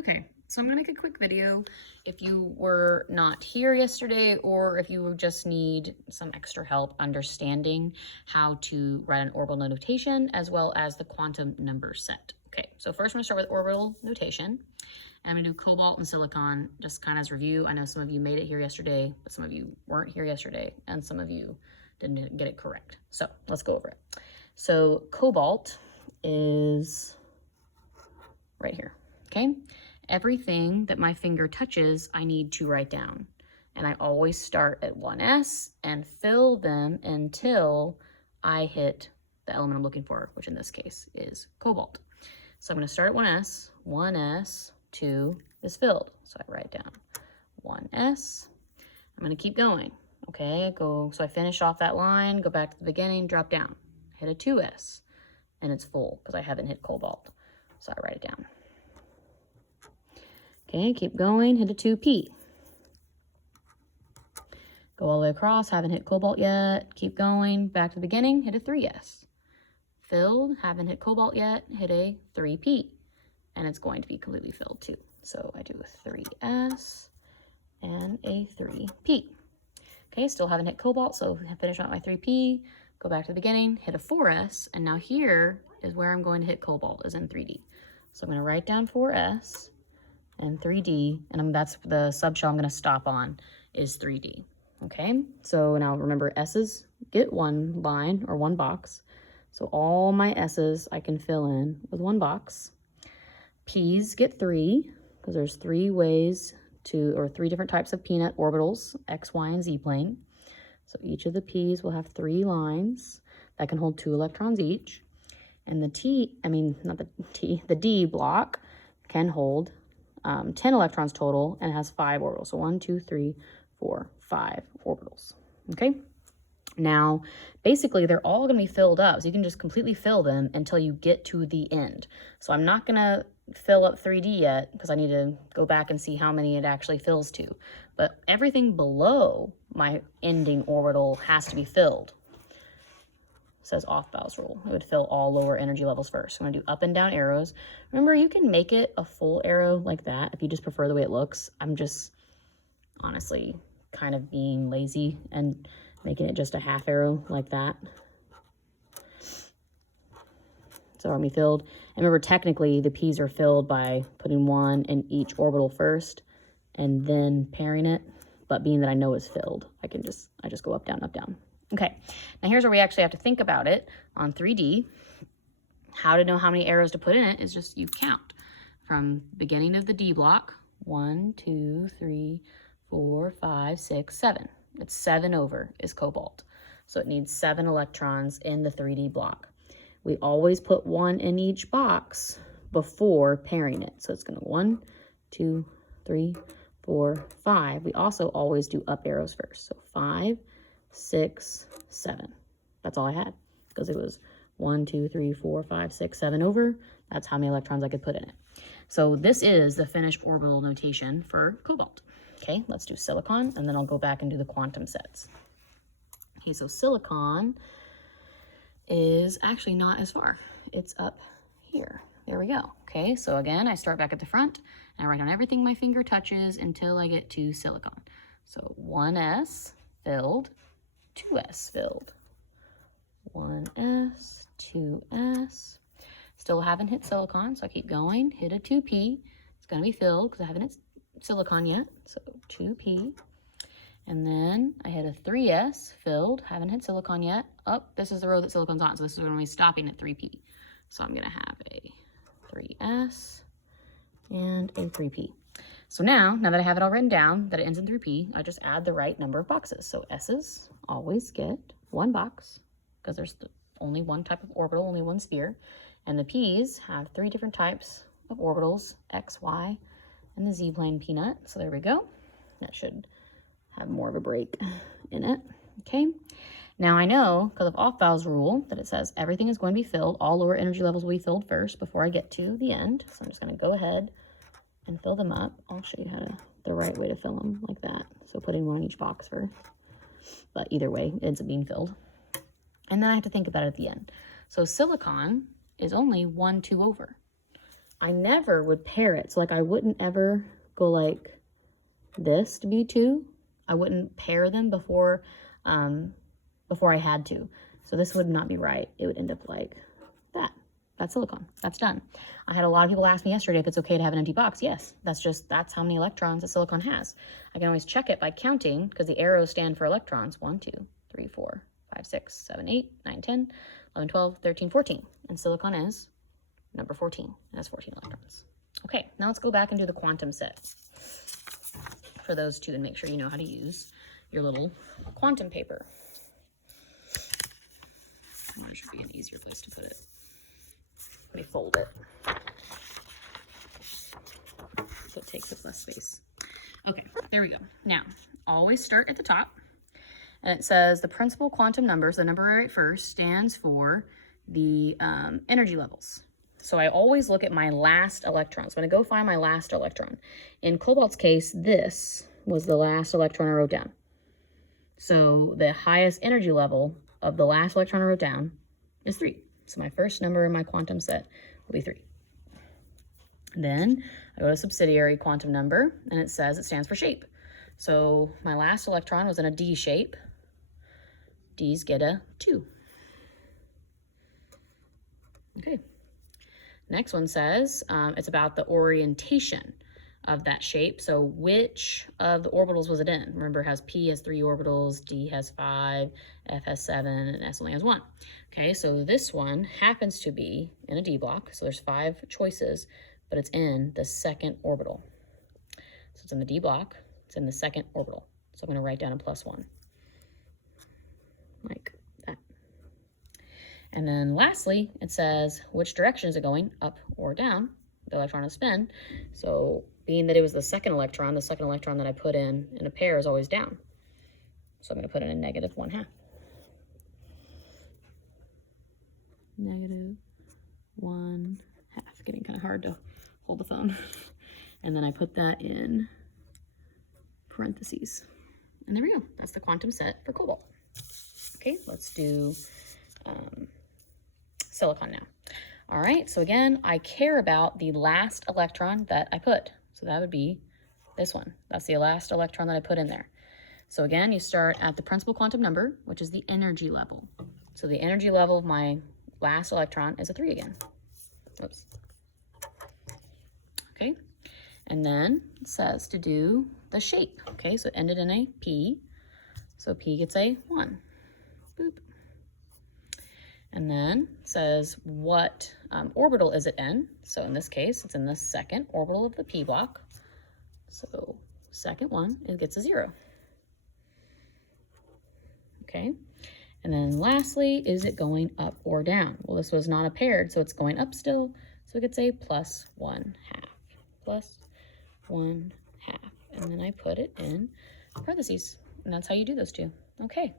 Okay, so I'm gonna make a quick video if you were not here yesterday or if you just need some extra help understanding how to write an orbital notation as well as the quantum number set. Okay, so first I'm gonna start with orbital notation. I'm gonna do cobalt and silicon just kind of as review. I know some of you made it here yesterday, but some of you weren't here yesterday and some of you didn't get it correct. So let's go over it. So cobalt is right here, okay? Everything that my finger touches, I need to write down. And I always start at 1s and fill them until I hit the element I'm looking for, which in this case is cobalt. So I'm gonna start at 1s, 1s, 2 is filled. So I write down 1s. I'm gonna keep going, okay? So I finish off that line, go back to the beginning, drop down, hit a 2s, and it's full because I haven't hit cobalt. So I write it down. Okay, keep going, hit a 2p. Go all the way across, haven't hit cobalt yet. Keep going, back to the beginning, hit a 3s. Filled, haven't hit cobalt yet, hit a 3p. And it's going to be completely filled too. So I do a 3s and a 3p. Okay, still haven't hit cobalt, so finish out my 3p, go back to the beginning, hit a 4s, and now here is where I'm going to hit cobalt, is in 3d. So I'm gonna write down 4s, and 3D, and that's the subshell I'm gonna stop on is 3D, okay? So now remember, S's get one line or one box. So all my S's I can fill in with one box. P's get 3, because there's 3 ways to, or 3 different types of peanut orbitals, X, Y, and Z plane. So each of the P's will have 3 lines that can hold 2 electrons each. And the D block can hold 10 electrons total and has 5 orbitals. So 1, 2, 3, 4, 5 orbitals. Okay. Now, basically, they're all going to be filled up. So you can just completely fill them until you get to the end. So I'm not going to fill up 3D yet because I need to go back and see how many it actually fills to. But everything below my ending orbital has to be filled. Says Aufbau's rule. It would fill all lower energy levels first. I'm going to do up and down arrows. Remember, you can make it a full arrow like that if you just prefer the way it looks. I'm just honestly kind of being lazy and making it just a half arrow like that. So are we filled? And remember, technically the P's are filled by putting 1 in each orbital first and then pairing it. But being that I know it's filled, I just go up, down, up, down. Okay, now here's where we actually have to think about it on 3D. How to know how many arrows to put in it is just you count from beginning of the D block, 1, 2, 3, 4, 5, 6, 7. It's 7 over is cobalt. So it needs 7 electrons in the 3D block. We always put 1 in each box before pairing it. So it's gonna 1, 2, 3, 4, 5. We also always do up arrows first. So 5, 6, 7. That's all I had because it was 1, 2, 3, 4, 5, 6, 7 over. That's how many electrons I could put in it. So this is the finished orbital notation for cobalt. Okay, let's do silicon and then I'll go back and do the quantum sets. Okay, so silicon is actually not as far. It's up here. There we go. Okay, so again, I start back at the front and I write down everything my finger touches until I get to silicon. So 1s filled, 2s filled, 1s, 2s. Still haven't hit silicon, so I keep going. Hit a 2p. It's going to be filled because I haven't hit silicon yet. So 2p. And then I hit a 3s filled. Haven't hit silicon yet. Oh, this is the row that silicon's on, so this is going to be stopping at 3p. So I'm going to have a 3s and a 3p. So now that I have it all written down, that it ends in 3p, I just add the right number of boxes. So S's always get 1 box, because there's only one type of orbital, only one sphere. And the P's have 3 different types of orbitals, X, Y, and the Z-plane peanut. So there we go. That should have more of a break in it, okay? Now I know, because of Aufbau's rule, that it says everything is going to be filled, all lower energy levels will be filled first before I get to the end. So I'm just going to go ahead and fill them up. I'll show you the right way to fill them like that. So putting 1 in each box first. But either way, it ends up being filled. And then I have to think about it at the end. So silicon is only 1, 2 over. I never would pair it. So like I wouldn't ever go like this to be 2. I wouldn't pair them before I had to. So this would not be right. It would end up like that. That's silicon. That's done. I had a lot of people ask me yesterday if it's okay to have an empty box. Yes, that's how many electrons a silicon has. I can always check it by counting because the arrows stand for electrons. 1, 2, 3, 4, 5, 6, 7, 8, 9, 10, 11, 12, 13, 14. And silicon is number 14. It has 14 electrons. Okay, now let's go back and do the quantum set for those two and make sure you know how to use your little quantum paper. That should be an easier place to put it. Let me fold it so it takes up less space. Okay, there we go. Now, always start at the top. And it says the principal quantum numbers, the number right first, stands for the energy levels. So I always look at my last electron. So I'm going to go find my last electron. In cobalt's case, this was the last electron I wrote down. So the highest energy level of the last electron I wrote down is 3. So my first number in my quantum set will be 3. Then I go to subsidiary quantum number, and it says it stands for shape. So my last electron was in a D shape. D's get a 2. Okay. Next one says it's about the orientation of that shape. So which of the orbitals was it in? Remember, it has P has 3 orbitals, D has 5, F has 7, and S only has 1. Okay, so this one happens to be in a D block. So there's 5 choices, but it's in the second orbital. So it's in the D block, it's in the second orbital. So I'm going to write down a +1, like that. And then lastly, it says which direction is it going, up or down? The electron will spin. So being that it was the second electron that I put in a pair is always down. So I'm going to put in a -1/2. -1/2. Getting kind of hard to hold the phone. And then I put that in parentheses. And there we go. That's the quantum set for cobalt. Okay, let's do silicon now. All right, so again, I care about the last electron that I put. So that would be this one. That's the last electron that I put in there. So again, you start at the principal quantum number, which is the energy level. So the energy level of my last electron is a 3 again. Oops. Okay, and then it says to do the shape. Okay, so it ended in a P. So P gets a 1. Boop. And then it says what orbital is it in. So in this case, it's in the second orbital of the P block. So second one, it gets a 0. Okay. And then lastly, is it going up or down? Well, this was not a paired, so it's going up still. So it gets a +1/2. +1/2. And then I put it in parentheses. And that's how you do those two. Okay.